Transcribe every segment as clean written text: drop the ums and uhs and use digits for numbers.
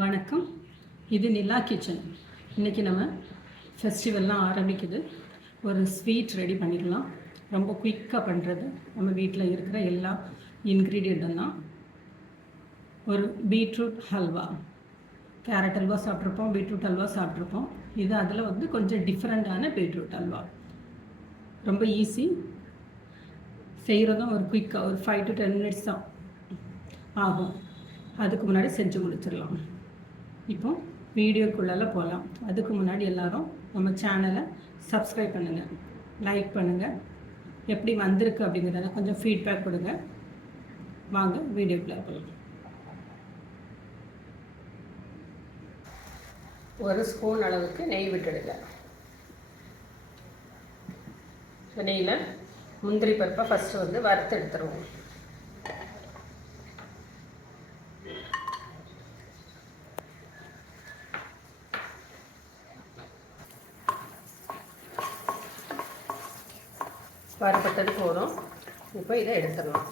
வணக்கம். இது நிலா கிச்சன். இன்றைக்கி நம்ம ஃபெஸ்டிவல்லாம் ஆரம்பிக்குது. ஒரு ஸ்வீட் ரெடி பண்ணிடலாம். ரொம்ப குயிக்காக பண்ணுறது. நம்ம வீட்டில் இருக்கிற எல்லா இன்க்ரீடியண்ட்டும் தான். ஒரு பீட்ரூட் ஹல்வா. கேரட் அல்வா சாப்பிட்ருப்போம், பீட்ரூட் அல்வா சாப்பிட்ருப்போம். இது அதில் கொஞ்சம் டிஃப்ரெண்ட்டான பீட்ரூட் அல்வா. ரொம்ப ஈஸி. செய்கிறதும் ஒரு குயிக்காக ஒரு 5 to 10 minutes தான் ஆகும். அதுக்கு முன்னாடி செஞ்சு முடிச்சிடலாம். இப்போ வீடியோக்குள்ளெல்லாம் போகலாம். அதுக்கு முன்னாடி எல்லோரும் நம்ம சேனலை சப்ஸ்கிரைப் பண்ணுங்கள், லைக் பண்ணுங்கள். எப்படி வந்திருக்கு அப்படிங்கிறத கொஞ்சம் ஃபீட்பேக் கொடுங்க. வாங்க வீடியோக்குள்ளே போகலாம். ஒரு ஸ்பூன் அளவுக்கு நெய் விட்டுடுங்க. நெய்யில் முந்திரி பருப்பை ஃபஸ்ட்டு வறுத்து எடுத்துருவோம். வறுபட்டது போதும். இப்போ இதை எடுத்துடலாம்.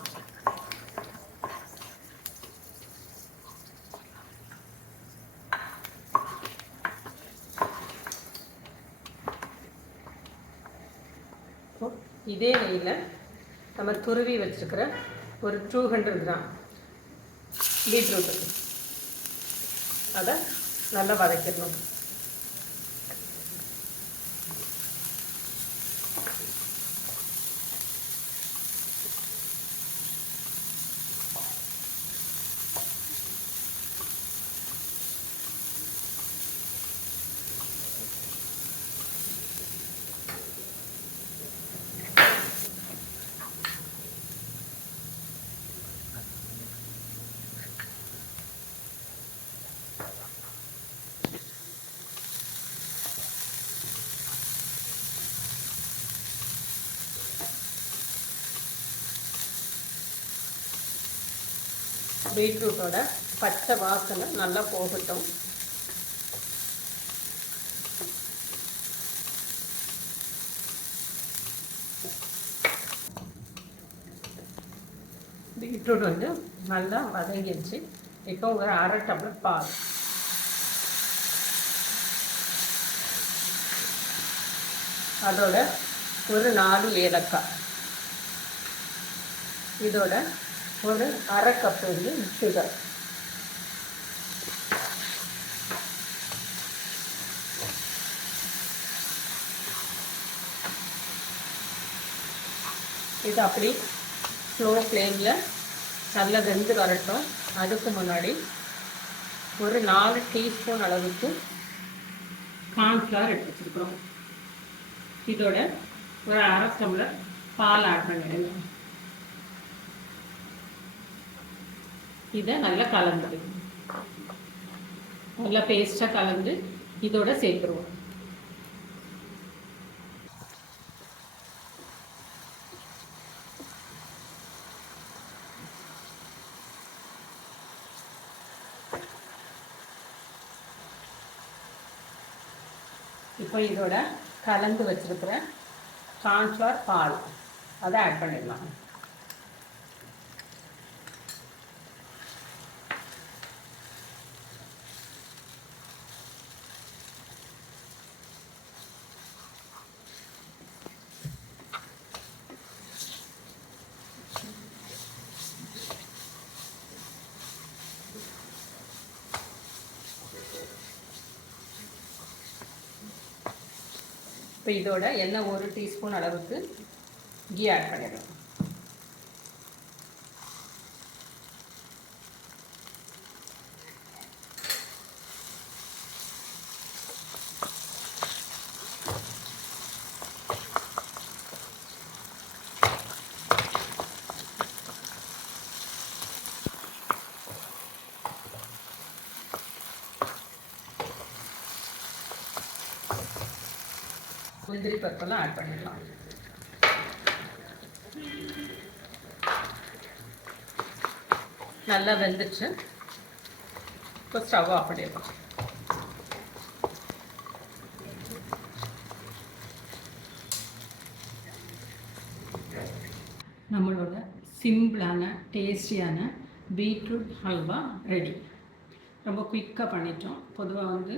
இதே நெய்யில் நம்ம துருவி வச்சுருக்கிற ஒரு 200 கிராம் பீட்ரூட் அதை நல்லா வதக்கிடணும். பீட்ரூட்டோட பச்சை வாசனை நல்லா போகட்டும். பீட்ரூட் நல்லா வதங்கிடுச்சு. இப்போ ஒரு 1/2 டம்ளர் பால், அதோட ஒரு 4 ஏலக்காய், இதோட ஒரு 1/2 கப் சுகர், இது அப்படி ஸ்லோ ஃப்ளேமில் நல்லா வெந்து வரட்டும். அதுக்கு முன்னாடி ஒரு 4 டீஸ்பூன் அளவுக்கு கார்ன்ஃப்ளவர் எடுத்து வச்சுருக்கிறோம். இதோட ஒரு 1/2 டம்ளர் பால் ஆட் பண்ணிடுங்க. இதை நல்லா கலந்து நல்லா பேஸ்ட்டாக கலந்து இதோட சேர்த்துருவோம். இப்போ இதோட கலந்து வச்சிருக்கிற கார்ன்ஃப்ளவர் பால் அதை ஆட் பண்ணிடலாம். இப்போ இதோட எண்ணெய் 1 டீஸ்பூன் அளவுக்கு கீ ஆட் பண்ணிடலாம். முந்திரி பருப்பெல்லாம் ஆட் பண்ணிடலாம். நல்லா வெந்துச்சு. இப்போ ஸ்டவ் ஆஃப் பண்ணிடலாம். நம்மளோட சிம்பிளான டேஸ்டியான பீட்ரூட் ஹல்வா ரெடி. ரொம்ப குயிக்காக பண்ணிட்டோம். பொதுவாக வந்து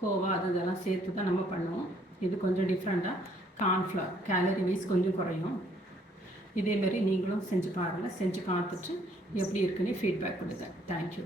கோவா இதெல்லாம் சேர்த்து தான் நம்ம பண்ணுவோம். இது கொஞ்சம் டிஃப்ரெண்ட்டாக கார்ன்ஃப்ளவர் கேலரி வைஸ் கொஞ்சம் குறையும். இதேமாரி நீங்களும் செஞ்சு பாருங்கள். செஞ்சு பார்த்துட்டு எப்படி இருக்குன்னு ஃபீட்பேக் கொடுங்க. தேங்க்யூ.